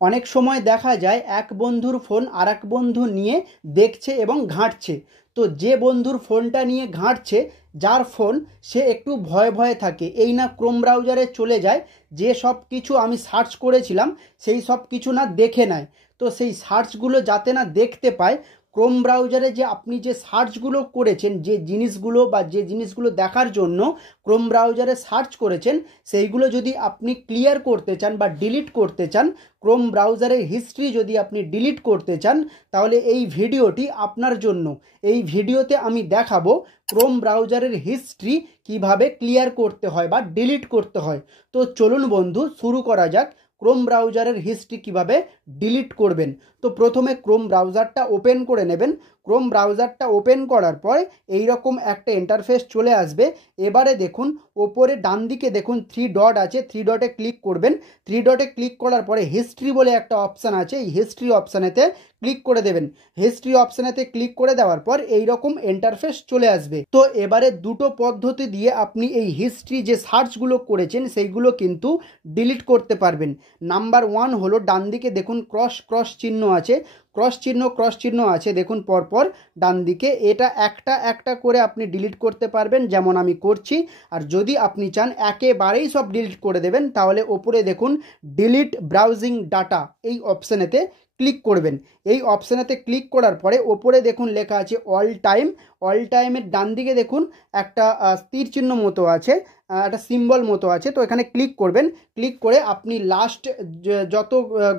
অনেক সময় দেখা যায় এক বন্ধুর ফোন আর এক বন্ধু নিয়ে দেখছে এবং ঘাঁটছে। তো যে বন্ধুর ফোনটা নিয়ে ঘাঁটছে, যার ফোন, সে একটু ভয়ে ভয়ে থাকে, এই না ক্রোম ব্রাউজারে চলে যায়, যে সব কিছু আমি সার্চ করেছিলাম সেই সব কিছু না দেখে নেয়। তো সেই সার্চগুলো যাতে না দেখতে পায়, ক্রোম ব্রাউজারে যে আপনি যে সার্চগুলো করেছেন, যে জিনিসগুলো বা যে জিনিসগুলো দেখার জন্য ক্রোম ব্রাউজারে সার্চ করেছেন, সেইগুলো যদি আপনি ক্লিয়ার করতে চান বা ডিলিট করতে চান, ক্রোম ব্রাউজারের হিস্ট্রি যদি আপনি ডিলিট করতে চান, তাহলে এই ভিডিওটি আপনার জন্য। এই ভিডিওতে আমি দেখাবো ক্রোম ব্রাউজারের হিস্ট্রি কিভাবে ক্লিয়ার করতে হয় বা ডিলিট করতে হয়। তো চলুন বন্ধু, শুরু করা যাক ক্রোম ব্রাউজারের হিস্ট্রি কিভাবে ডিলিট করবেন। তো প্রথমে ক্রোম ব্রাউজারটা ওপেন করে নেবেন। ক্রোম ব্রাউজারটা ওপেন করার পর এই রকম একটা ইন্টারফেস চলে আসবে। এবারে দেখুন ওপরে ডান দিকে দেখুন 3 ডট আছে, 3 ডটে ক্লিক করবেন। 3 ডটে ক্লিক করার পরে হিস্ট্রি বলে একটা অপশান আছে, এই হিস্ট্রি অপশানেতে ক্লিক করে দেবেন। হিস্ট্রি অপশানেতে ক্লিক করে দেওয়ার পর এই রকম ইন্টারফেস চলে আসবে। তো এবারে দুটো পদ্ধতি দিয়ে আপনি এই হিস্ট্রি যে সার্চগুলো করেছেন সেইগুলো কিন্তু ডিলিট করতে পারবেন। নাম্বার 1 হলো ডান দিকে দেখুন ক্রস ক্রস চিহ্ন আছে, ক্রস চিহ্ন আছে দেখুন পরপর ডান দিকে। এটা একটা একটা করে আপনি ডিলিট করতে পারবেন, যেমন আমি করছি। আর যদি আপনি চান একেবারেই সব ডিলিট করে দেবেন, তাহলে ওপরে দেখুন ডিলিট ব্রাউজিং ডাটা, এই অপশানেতে ক্লিক করবেন। এই অপশানেতে ক্লিক করার পরে ওপরে দেখুন লেখা আছে অল টাইম। অল টাইমের ডান দিকে দেখুন একটা তীর চিহ্ন মতো আছে, একটা সিম্বল মতো আছে। তো এখানে ক্লিক করবেন। ক্লিক করে আপনি লাস্ট যত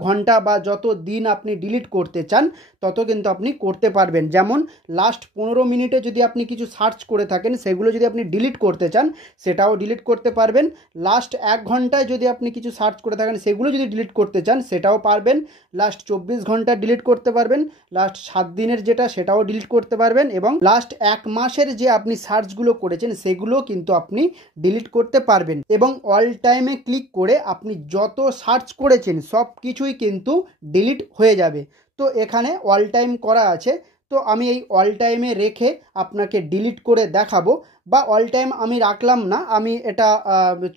ঘন্টা বা যত দিন আপনি ডিলিট করতে চান তত কিন্তু আপনি করতে পারবেন। যেমন লাস্ট 15 মিনিটে যদি আপনি কিছু সার্চ করে থাকেন, সেগুলো যদি আপনি ডিলিট করতে চান সেটাও ডিলিট করতে পারবেন। লাস্ট 1 ঘন্টায় যদি আপনি কিছু সার্চ করে থাকেন, সেগুলো যদি ডিলিট করতে চান সেটাও পারবেন। লাস্ট 24 ঘন্টা ডিলিট করতে পারবেন। লাস্ট 7 দিনের যেটা সেটাও ডিলিট করতে পারবেন। এবং লাস্ট 1 মাসের যে আপনি সার্চগুলো করেছেন সেগুলো কিন্তু আপনি ডিলিট করতে পারবেন। এবং অল টাইমে ক্লিক করে আপনি যত সার্চ করেছেন সব কিছুই কিন্তু ডিলিট হয়ে যাবে। তো এখানে অল টাইম করা আছে, তো আমি এই অল টাইমে রেখে আপনাকে ডিলিট করে দেখাবো। বা অল টাইম আমি রাখলাম না, আমি এটা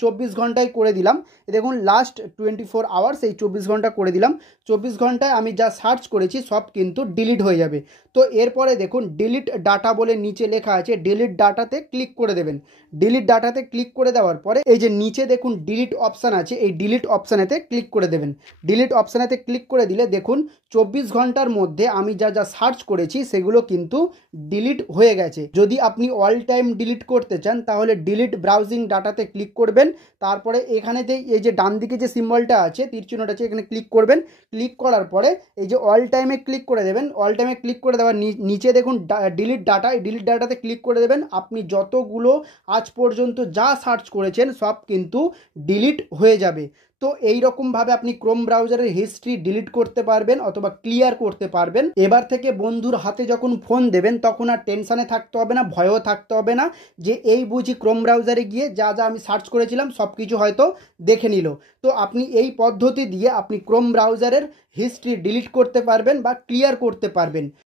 24 ঘন্টায় করে দিলাম। দেখুন লাস্ট 24 আওয়ার্স, এই 24 ঘন্টা করে দিলাম। 24 ঘন্টায় আমি যা সার্চ করেছি সব কিন্তু ডিলিট হয়ে যাবে। তো এরপরে দেখুন ডিলিট ডাটা বলে নিচে লেখা আছে, ডিলিট ডাটাতে ক্লিক করে দেবেন। ডিলিট ডাটাতে ক্লিক করে দেওয়ার পরে এই যে নিচে দেখুন ডিলিট অপশান আছে, এই ডিলিট অপশানেতে ক্লিক করে দেবেন। ডিলিট অপশানেতে ক্লিক করে দিলে দেখুন 24 ঘন্টার মধ্যে আমি যা যা সার্চ করেছি সেগুলো কিন্তু ডিলিট হয়ে গেছে। যদি আপনি অল টাইম ডিলিট করতে চান তাহলে ডিলিট ব্রাউজিং ডাটাতে ক্লিক করবেন। তারপরে এখানেতে এই যে ডান দিকে যে সিম্বলটা আছে, তীর চিহ্নটা আছে, এখানে ক্লিক করবেন। ক্লিক করার পরে এই যে অল টাইমে ক্লিক করে দেবেন। অল টাইমে ক্লিক করে দেওয়ার নিচে দেখুন ডিলিট ডাটা, এই ডিলিট ডাটাতে ক্লিক করে দেবেন। আপনি যতগুলো আজ পর্যন্ত যা সার্চ করেছেন সব কিন্তু ডিলিট হয়ে যাবে। তো এই রকমভাবে আপনি ক্রোম ব্রাউজারের হিস্ট্রি ডিলিট করতে পারবেন অথবা ক্লিয়ার করতে পারবেন। এবার থেকে বন্ধুর হাতে যখন ফোন দেবেন তখন আর টেনশানে থাকতে হবে না, ভয়ও থাকতে হবে না যে এই বুঝি ক্রোম ব্রাউজারে গিয়ে যা যা আমি সার্চ করেছিলাম সব কিছু হয়তো দেখে নিল। তো আপনি এই পদ্ধতি দিয়ে আপনি ক্রোম ব্রাউজারের হিস্ট্রি ডিলিট করতে পারবেন বা ক্লিয়ার করতে পারবেন।